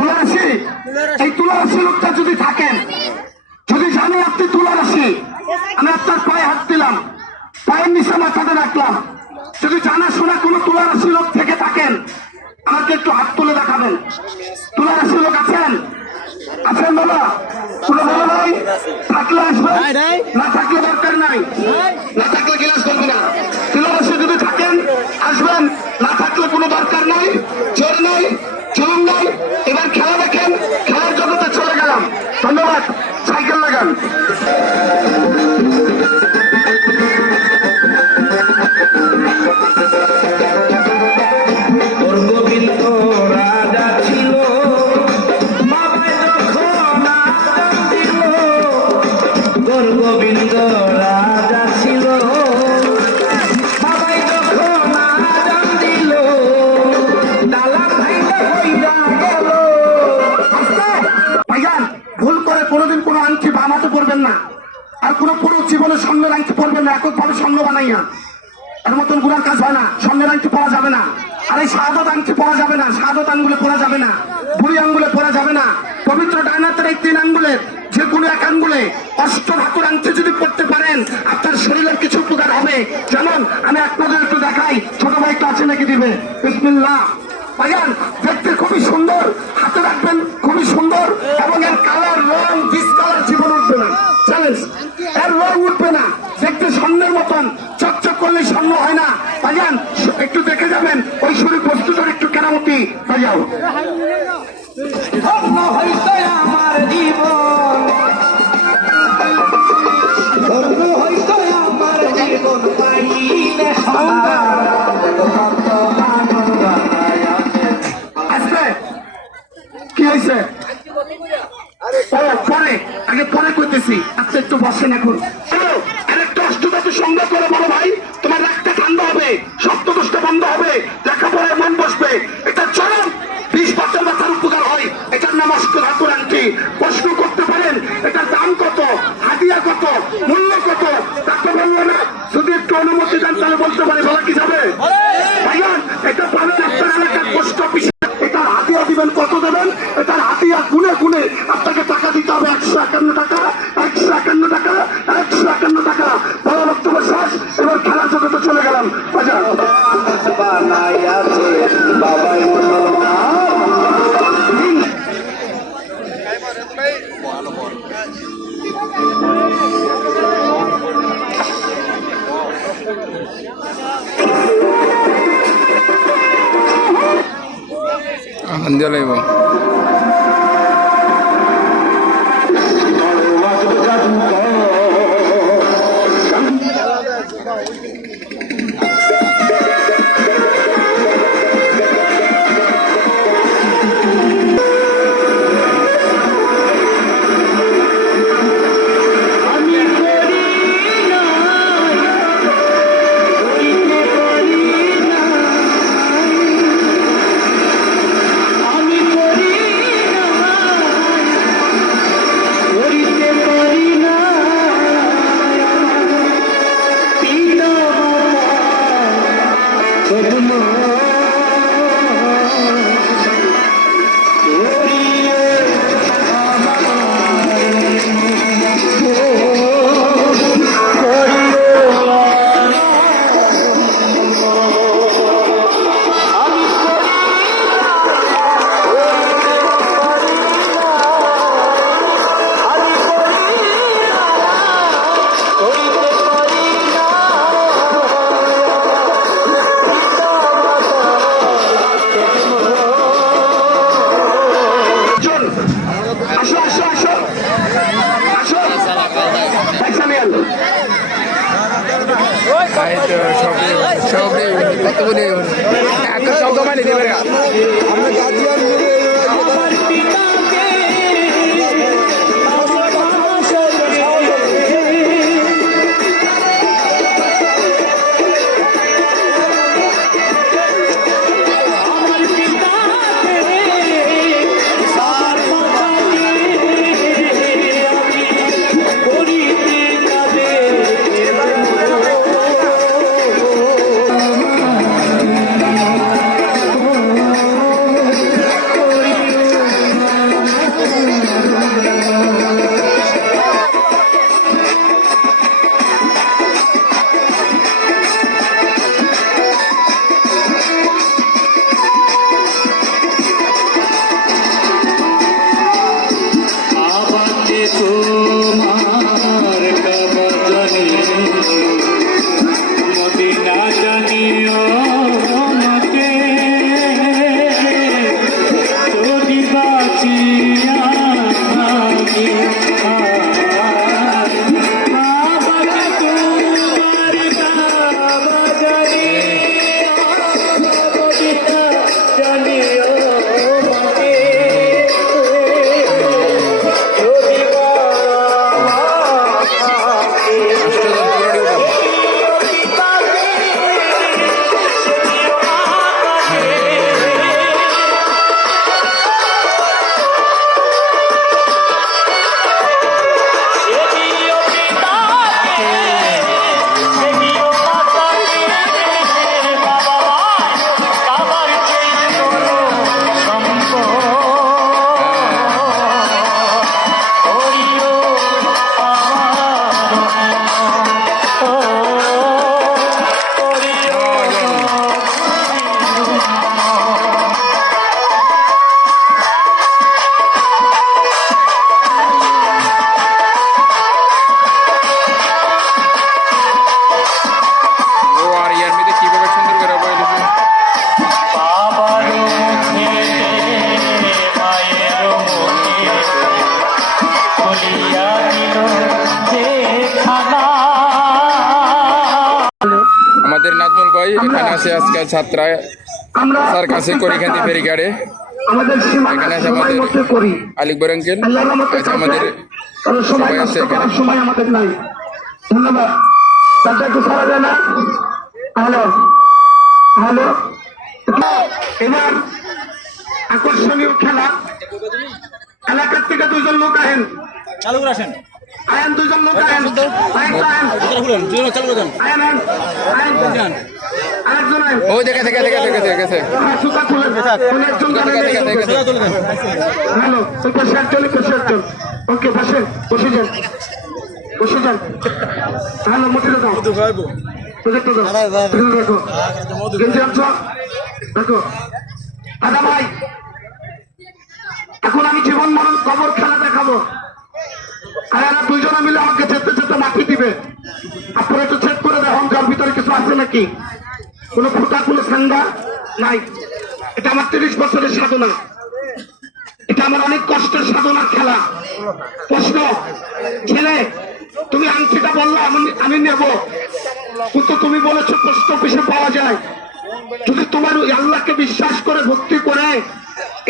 তুলা রাশি এই তুলা রাশি লোকটা যদি থাকেন যদি জানি আপনি তুলা রাশি আমি আপনার পায়ে হাত দিলাম পায়ের নিচে মাথাতে রাখলাম। যদি জানা শোনা কোনো তুলা রাশি লোক থেকে থাকেন আমাকে একটু হাত তুলে দেখাবেন। তুলা রাশি লোক আছেন? আছেন বাবা? তুলে বলো ভাই? থাকলে আসবে না থাকলে দরকার নাই। না থাকলে ক্লাস করবে না। তুলাবাসে যদি থাকেন আসবেন। না থাকলে কোনো দরকার নাই জোর নাই। পারবেন না। আর কোনো পুরো জীবনে স্বর্ণের আংটি পরবেন না, এককভাবে স্বর্ণ বানাইয়া এর মতন গুড়ার কাজ হয় না, স্বর্ণের আংটি পরা যাবে না। আর এই শাহাদত আংটি পরা যাবে না শাহাদত আঙ্গুলে পরা যাবে না, বুড়ি আঙ্গুলে পরা যাবে না। পবিত্র ডাইনাতের এই তিন আঙ্গুলে যে কোনো এক আঙ্গুলে অষ্ট ঠাকুর আংটি যদি পড়তে পারেন, আপনার শরীরের কিছু উপকার হবে। যেমন আমি এক নজর একটু দেখাই, ছোট ভাই একটু আছে নাকি দিবে? বিসমিল্লাহ। দেখতে খুবই সুন্দর, হাতে রাখবেন, খুবই সুন্দর। ভাইয়াও ধন্য হইতে আমার জীবন। ধন্য হইতে আমার জীবন পাইলে পরে, আগে পরে করতেছি আচ্ছা একটু বসেন এখন। আরেকটা অষ্টধাতু সংগ্রহ করে বলো ভাই। মূল্য কত? তাকে বলল না। যদি একটু অনুমতি দেন, তাহলে বলতে পারে। বলা কি যাবে? এটা পাবেন আপনার এলাকার পোস্ট অফিসে। এটার হাতিয়া দিবেন কত দেবেন? এটার হাতিয়া গুনে গুনে আপনাকে টাকা দিতে হবে একশো একান্ন 真的嘞不。আছে আজকে ছাত্রা আমরা তার কাছে করিখান্তি ফেরিঘাটে। এখানে আছে সময় আমাদের আলিকবর আঙ্কেল আছে আমাদের কারণ সময় সবাই আছে এখানে। করার সময় আমাদের নাই। ধন্যবাদ। তাতে একটু সারা যায় না? হ্যালো। হ্যালো। এবার আকর্ষণীয় খেলা। এলাকার থেকে দুজন লোক আহেন। চালু করে আসেন। আয়েন দুজন লোক আহেন। আয়েন আয়েন আয়েন আয়েন আয়েন আয়েন দেখে দেখে দেখে দেখে দেখে দেখে দেখে। দেখে দেখে দেখো দেখো এখন আমি জীবন মরণ কবর খেলা দেখাবো। আর এরা দুইজনে মিলে আমাকে যেতে যেতে মাটি দিবে। আপনারা একটু চেক করে যার ভিতরে কিছু আছে নাকি। কোনো ফুটা কোনো সাঙ্গা নাই। এটা আমার তিরিশ বছরের সাধনা। এটা আমার অনেক কষ্টের সাধনার খেলা। প্রশ্ন, ছেলে, তুমি আংটিটা বলল, আমি নেব। কিন্তু তুমি বলেছ পোস্ট অফিসে পাওয়া যায়। যদি তোমার ওই আল্লাহকে বিশ্বাস করে, ভক্তি করে,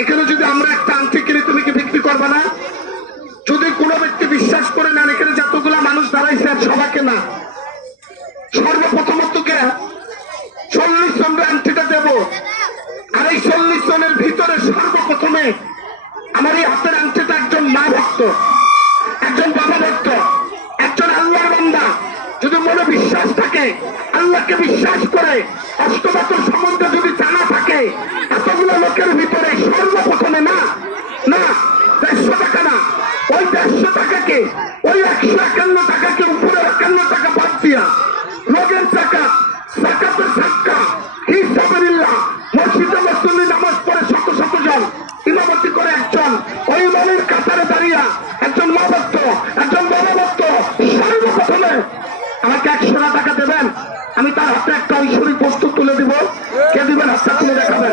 এখানে যদি আমরা একটা আংটি কিনে, তুমি কি বিক্রি করবে না? যদি কোনো ব্যক্তি বিশ্বাস করে নেন, এখানে যতগুলা মানুষ দাঁড়াইছে সবাইকে না, সর্বপ্রথমত কে? চল্লিশ জনের এন্ট্রিটা দেব। আর এই চল্লিশ জনের ভিতরে সর্বপ্রথমে আমার এই হাতের আংটিটা একজন মা ভক্ত, একজন বাবা ভক্ত, একজন আল্লাহর বান্দা। যদি মনে বিশ্বাস থাকে, আল্লাহকে বিশ্বাস করে অষ্টমাত্র সম্বন্ধে যদি জানা থাকে আমি তার বস্তু তুলে দিব। কে দিবেন? হাতটা তুলে দেখাবেন।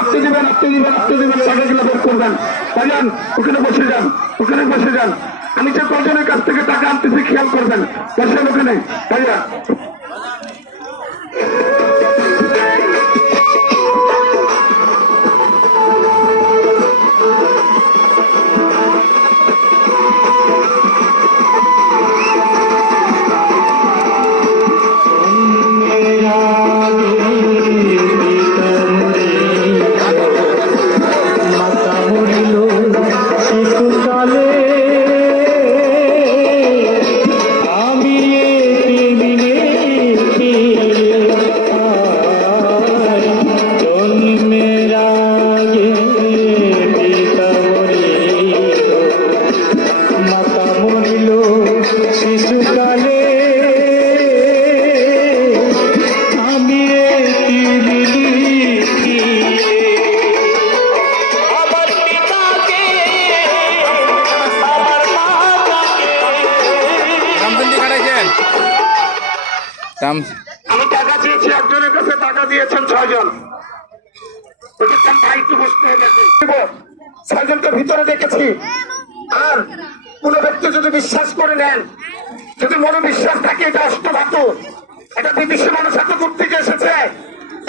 আপনি দিবেন আপনি দিবেন আপনি দিবেন টাকাগুলো বের করবেন? ভাইজান, ওখানে বসে যান, ওখানে বসে যান। আমি যে কজনের কাছ থেকে টাকা আনতেছি, খেয়াল করবেন। বসেন ওখানে। ভাইয়া আর কোন ব্যক্তি যদি বিশ্বাস করে নেন, যদি মনে বিশ্বাস থাকে, এটা অষ্টধাতু। এটা বিদেশি মানুষ এত দূর থেকে এসেছে,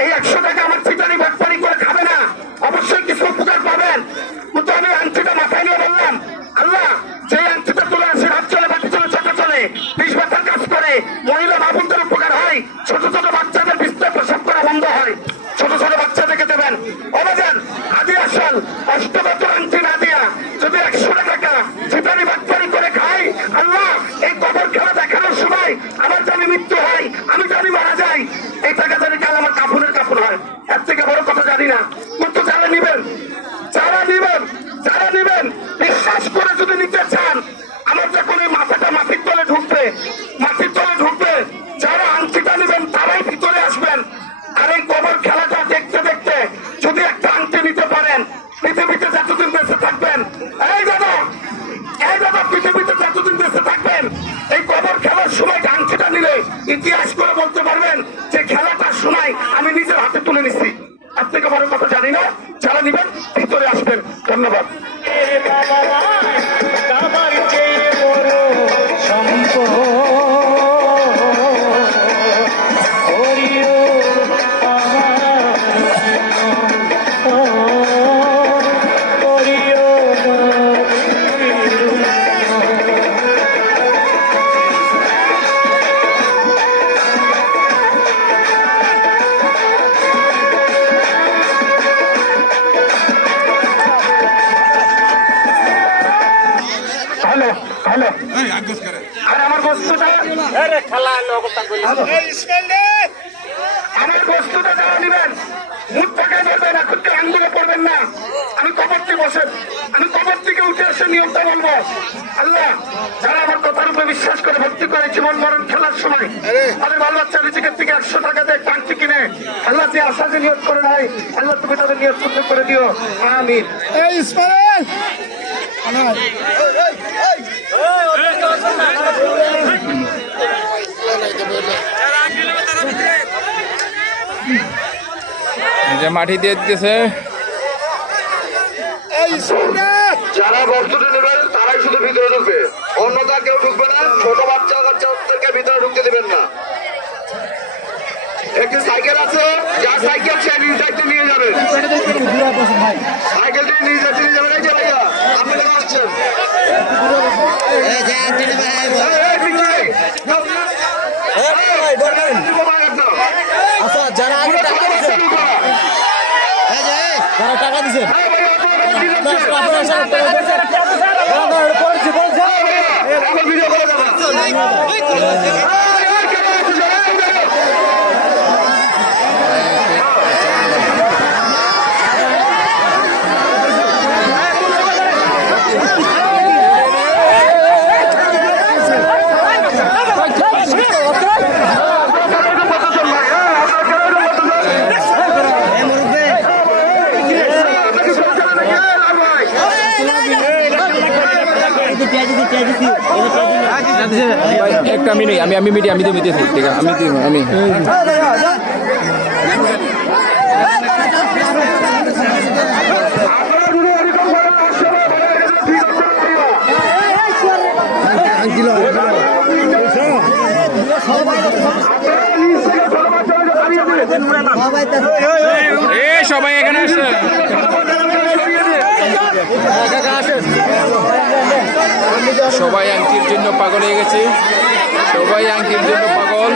এই একশো টাকা আমার চিটারি বাটপারি করে খাবে না। অবশ্যই কিছু উপকার পাবেন। কিন্তু আমি আংটিটা মাথায় নিয়ে বললাম, আল্লাহ, যে আংটিটা ইতিহাস করে বলতে পারবেন যে খেলাটার সময় আমি নিজের হাতে তুলে নিচ্ছি আর থেকে বড় কথা জানি না। আমার বস্তুটা যারা নিবেন মুখ টাকায় ধরবেন এখন কেউ আঙ্গুলে পড়বেন না। আমি কবর থেকে বসেন আমি কবর থেকে উঠে এসে নিয়মটা বলব। আল্লাহ যারা আমার কথার উপরে বিশ্বাস করে ভক্তি করে জীবন মরণ খেলার সময় তাদের ভালো বাচ্চা থেকে একশো টাকা দিয়ে টানটি কিনে আল্লাহ যে আশা যে নিয়োগ করে নাই আল্লাহ তুমি তাদের নিয়োগ সুন্দর করে দিও। আমিন। এই ইসমাইল যে মাটি দিয়ে দিতেছে। যারা বস্তুটি নেবেন তারাই শুধু ভিতরে ঢুকবে। অন্যতা কেউ ঢুকবে না ছোট বাচ্চা বাচ্চাদেরকে ভিতরে ঢুকতে দিবেন না। একটি সাইকেল আছে যার সাইকেল সে নিজ দায়িত্বে নিয়ে যাবেন সাইকেলটি নিজ দায়িত্বে নিয়ে যাবেন। এই যে ভাইয়া আপনি কেন আসছেন। আচ্ছা যারা আগে পুরো টাকা ছোট দিছে বাচ্চা ঢুকবে না। যারা টাকা দিচ্ছেন? ভিডিও করে দেবেন। এই, এই, কেন আসছেন? এই, উঠে যাও। মিনিট আমি আমি মিডিয়া আমি দিতে ঠিক আছে আমি আমি এ সবাই এখানে আসে সবাই আংটির জন্য পাগল হয়ে গেছে। সবাই আংটির জন্য পাগল।